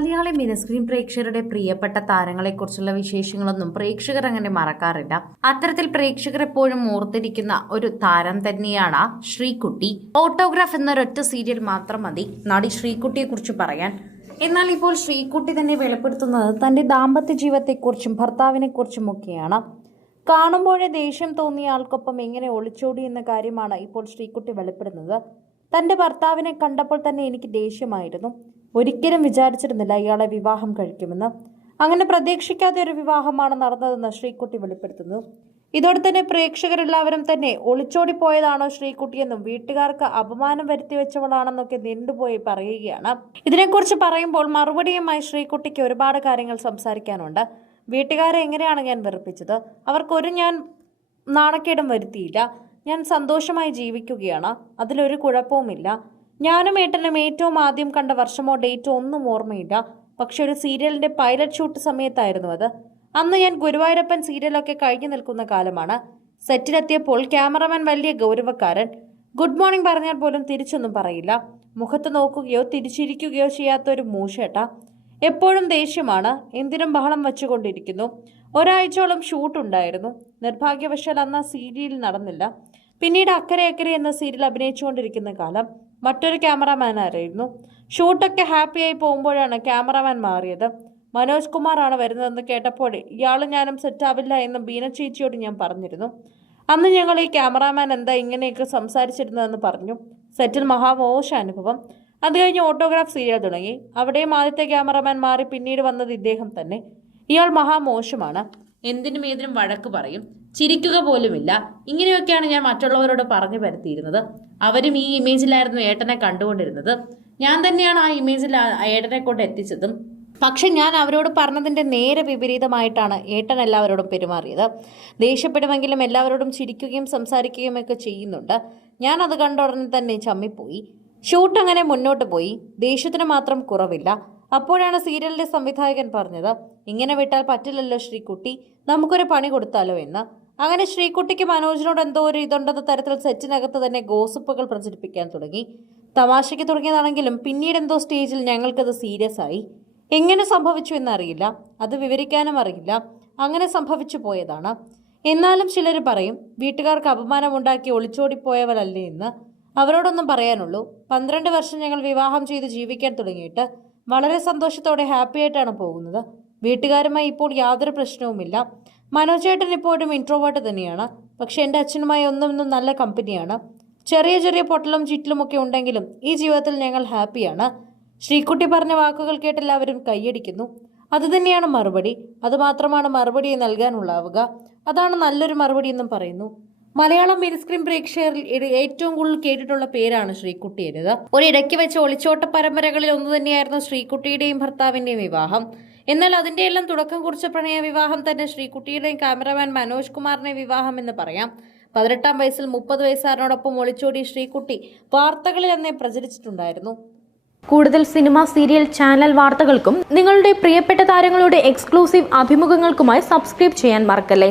Malayali mini screen പ്രേക്ഷകരുടെ പ്രിയപ്പെട്ട താരങ്ങളെക്കുറിച്ചുള്ള വിശേഷങ്ങളൊന്നും പ്രേക്ഷകർ അങ്ങനെ മറക്കാറില്ല. അത്തരത്തിൽ പ്രേക്ഷകർ എപ്പോഴും ഓർത്തിരിക്കുന്ന ഒരു താരം തന്നെയാണ് ശ്രീകുട്ടി. ഓട്ടോഗ്രാഫ് എന്നൊരൊറ്റ സീരിയൽ മാത്രം മതി. നടി ശ്രീകുട്ടിയെ കുറിച്ച് പറയാൻ. എന്നാൽ ഇപ്പോൾ ശ്രീകുട്ടി തന്നെ വെളിപ്പെടുത്തുന്നത് തന്റെ ദാമ്പത്യ ജീവിതത്തെക്കുറിച്ചും ഭർത്താവിനെക്കുറിച്ചും ഒക്കെയാണ്. കാണുമ്പോഴേ ദേഷ്യം തോന്നിയ ആൾക്കൊപ്പം എങ്ങനെ ഒളിച്ചോടി എന്ന കാര്യമാണ് ഇപ്പോൾ ശ്രീകുട്ടി വെളിപ്പെടുന്നത്. തന്റെ ഭർത്താവിനെ കണ്ടപ്പോൾ തന്നെ എനിക്ക് ദേഷ്യമായിരുന്നു. ഒരിക്കലും വിചാരിച്ചിരുന്നില്ല ഇയാളെ വിവാഹം കഴിക്കുമെന്ന്. അങ്ങനെ പ്രതീക്ഷിക്കാത്ത ഒരു വിവാഹമാണ് നടന്നതെന്ന് ശ്രീകുട്ടി വെളിപ്പെടുത്തുന്നു. ഇതോടെ തന്നെ പ്രേക്ഷകരെല്ലാവരും തന്നെ ഒളിച്ചോടി പോയതാണോ ശ്രീകുട്ടിയെന്നും വീട്ടുകാർക്ക് അപമാനം വരുത്തി വെച്ചവളാണെന്നൊക്കെ നീണ്ടുപോയി പറയുകയാണ്. ഇതിനെക്കുറിച്ച് പറയുമ്പോൾ മറുപടിയുമായി ശ്രീകുട്ടിക്ക് ഒരുപാട് കാര്യങ്ങൾ സംസാരിക്കാനുണ്ട്. വീട്ടുകാരെ എങ്ങനെയാണ് ഞാൻ വെറുപ്പിച്ചത്? അവർക്കൊരു ഞാൻ നാണക്കേടും വരുത്തിയില്ല. ഞാൻ സന്തോഷമായി ജീവിക്കുകയാണ്. അതിലൊരു കുഴപ്പവുമില്ല. ഞാനും ഏട്ടനും ഏറ്റവും ആദ്യം കണ്ട വർഷമോ ഡേറ്റോ ഒന്നും ഓർമ്മയില്ല. പക്ഷെ ഒരു സീരിയലിന്റെ പൈലറ്റ് ഷൂട്ട് സമയത്തായിരുന്നു അത്. അന്ന് ഞാൻ ഗുരുവായൂരപ്പൻ സീരിയലൊക്കെ കഴിഞ്ഞു നിൽക്കുന്ന കാലമാണ്. സെറ്റിലെത്തിയപ്പോൾ ക്യാമറമാൻ വലിയ ഗൗരവക്കാരൻ. ഗുഡ് മോർണിംഗ് പറഞ്ഞാൽ പോലും തിരിച്ചൊന്നും പറയില്ല. മുഖത്ത് നോക്കുകയോ തിരിച്ചിരിക്കുകയോ ചെയ്യാത്ത ഒരു മൂഷേട്ട എപ്പോഴും ദേഷ്യമാണ്. എന്തിനും ബഹളം വെച്ചുകൊണ്ടിരിക്കുന്നു. ഒരാഴ്ചയോളം ഷൂട്ട് ഉണ്ടായിരുന്നു. നിർഭാഗ്യവശാൽ അന്ന് സീരിയൽ നടന്നില്ല. പിന്നീട് അക്കരെ അക്കരെ എന്ന സീരിയൽ അഭിനയിച്ചുകൊണ്ടിരിക്കുന്ന കാലം. മറ്റൊരു ക്യാമറാമാൻ ആയിരുന്നു ഷൂട്ടൊക്കെ ഹാപ്പിയായി പോകുമ്പോഴാണ് ക്യാമറാമാൻ മാറിയത്. മനോജ് കുമാറാണ് വരുന്നതെന്ന് കേട്ടപ്പോൾ ഇയാളും ഞാനും സെറ്റാവില്ല എന്ന് ബീന ചേച്ചിയോട് ഞാൻ പറഞ്ഞിരുന്നു. അന്ന് ഞങ്ങൾ ഈ ക്യാമറാമാൻ എന്താ ഇങ്ങനെയൊക്കെ സംസാരിച്ചിരുന്നതെന്ന് പറഞ്ഞു. സെറ്റിൽ മഹാമോശ അനുഭവം. അത് കഴിഞ്ഞ് ഓട്ടോഗ്രാഫ് സീരിയൽ തുടങ്ങി. അവിടെയും ആദ്യത്തെ ക്യാമറാമാൻ മാറി പിന്നീട് വന്നത് ഇദ്ദേഹം തന്നെ. ഇയാൾ മഹാമോശമാണ്. എന്തിനും ഏതിനും വഴക്ക് പറയും. ചിരിക്കുക പോലുമില്ല. ഇങ്ങനെയൊക്കെയാണ് ഞാൻ മറ്റുള്ളവരോട് പറഞ്ഞു പരത്തിയിരുന്നത്. അവരും ഈ ഇമേജിലായിരുന്നു ഏട്ടനെ കണ്ടുകൊണ്ടിരുന്നത്. ഞാൻ തന്നെയാണ് ആ ഇമേജിൽ ഏട്ടനെ കൊണ്ട് എത്തിച്ചതും. പക്ഷെ ഞാൻ അവരോട് പറഞ്ഞതിന്റെ നേരെ വിപരീതമായിട്ടാണ് ഏട്ടൻ എല്ലാവരോടും പെരുമാറിയത്. ദേഷ്യപ്പെടുമെങ്കിലും എല്ലാവരോടും ചിരിക്കുകയും സംസാരിക്കുകയും ഒക്കെ ചെയ്യുന്നുണ്ട്. ഞാൻ അത് കണ്ട ഉടനെ തന്നെ ചമ്മിപ്പോയി. ഷൂട്ട് അങ്ങനെ മുന്നോട്ട് പോയി. ദേഷ്യത്തിന് മാത്രം കുറവില്ല. അപ്പോഴാണ് സീരിയലിന്റെ സംവിധായകൻ പറഞ്ഞത് ഇങ്ങനെ വിട്ടാൽ പറ്റില്ലല്ലോ ശ്രീകുട്ടി നമുക്കൊരു പണി കൊടുത്താലോ എന്ന്. അങ്ങനെ ശ്രീകുട്ടിക്ക് മനോജിനോട് എന്തോ ഒരു ഇതുണ്ടെന്ന തരത്തിൽ സെറ്റിനകത്ത് തന്നെ ഗോസിപ്പുകൾ പ്രചരിപ്പിക്കാൻ തുടങ്ങി. തമാശയ്ക്ക് തുടങ്ങിയതാണെങ്കിലും പിന്നീട് എന്തോ സ്റ്റേജിൽ ഞങ്ങൾക്കത് സീരിയസ് ആയി. എങ്ങനെ സംഭവിച്ചു എന്നറിയില്ല. അത് വിവരിക്കാനും അറിയില്ല. അങ്ങനെ സംഭവിച്ചു പോയതാണ്. എന്നാലും ചിലർ പറയും വീട്ടുകാർക്ക് അപമാനമുണ്ടാക്കി ഒളിച്ചോടിപ്പോയവരല്ലേ എന്ന്. അവരോടൊന്നും പറയാനുള്ളൂ. പന്ത്രണ്ട് വർഷം ഞങ്ങൾ വിവാഹം ചെയ്ത് ജീവിക്കാൻ തുടങ്ങിയിട്ട് വളരെ സന്തോഷത്തോടെ ഹാപ്പി ആയിട്ടാണ് പോകുന്നത്. വീട്ടുകാരുമായി ഇപ്പോൾ യാതൊരു പ്രശ്നവുമില്ല. മനോജേട്ടൻ ഇപ്പോഴും ഇൻട്രോവേർട്ട് തന്നെയാണ്. പക്ഷേ എന്റെ അച്ഛനുമായി ഒന്നും നല്ല കമ്പനിയാണ് ചെറിയ ചെറിയ പൊട്ടലും ചുറ്റിലുമൊക്കെ ഉണ്ടെങ്കിലും ഈ ജീവിതത്തിൽ ഞങ്ങൾ ഹാപ്പിയാണ് ശ്രീക്കുട്ടി പറഞ്ഞ വാക്കുകൾ കേട്ട് എല്ലാവരും കൈയടിക്കുന്നു. അതുതന്നെയാണ് മറുപടി. അതുമാത്രമാണ് മറുപടി നൽകാനുള്ളാവുക. അതാണ് നല്ലൊരു മറുപടി എന്നും പറയുന്നു. മലയാളം മിനിസ്ക്രീൻ പ്രേക്ഷകരിൽ ഏറ്റവും കൂടുതൽ കേട്ടിട്ടുള്ള പേരാണ് ശ്രീകുട്ടിയുടേത്. ഒരിടയ്ക്ക് വെച്ച് ഒളിച്ചോട്ട പരമ്പരകളിൽ ഒന്ന് തന്നെയായിരുന്നു ശ്രീകുട്ടിയുടെയും ഭർത്താവിന്റെയും വിവാഹം. എന്നാൽ അതിന്റെ എല്ലാം തുടക്കം കുറിച്ച പ്രണയ വിവാഹം തന്നെ ശ്രീകുട്ടിയുടെയും ക്യാമറമാൻ മനോജ് കുമാറിനെ വിവാഹം എന്ന് പറയാം. പതിനെട്ടാം വയസ്സിൽ മുപ്പത് വയസ്സുകാരനോടൊപ്പം ഒളിച്ചോടി ശ്രീകുട്ടി വാർത്തകളിൽ തന്നെ പ്രചരിച്ചിട്ടുണ്ടായിരുന്നു. കൂടുതൽ സിനിമ സീരിയൽ ചാനൽ വാർത്തകൾക്കും നിങ്ങളുടെ പ്രിയപ്പെട്ട താരങ്ങളുടെ എക്സ്ക്ലൂസീവ് അഭിമുഖങ്ങൾക്കുമായി സബ്സ്ക്രൈബ് ചെയ്യാൻ മറക്കല്ലേ?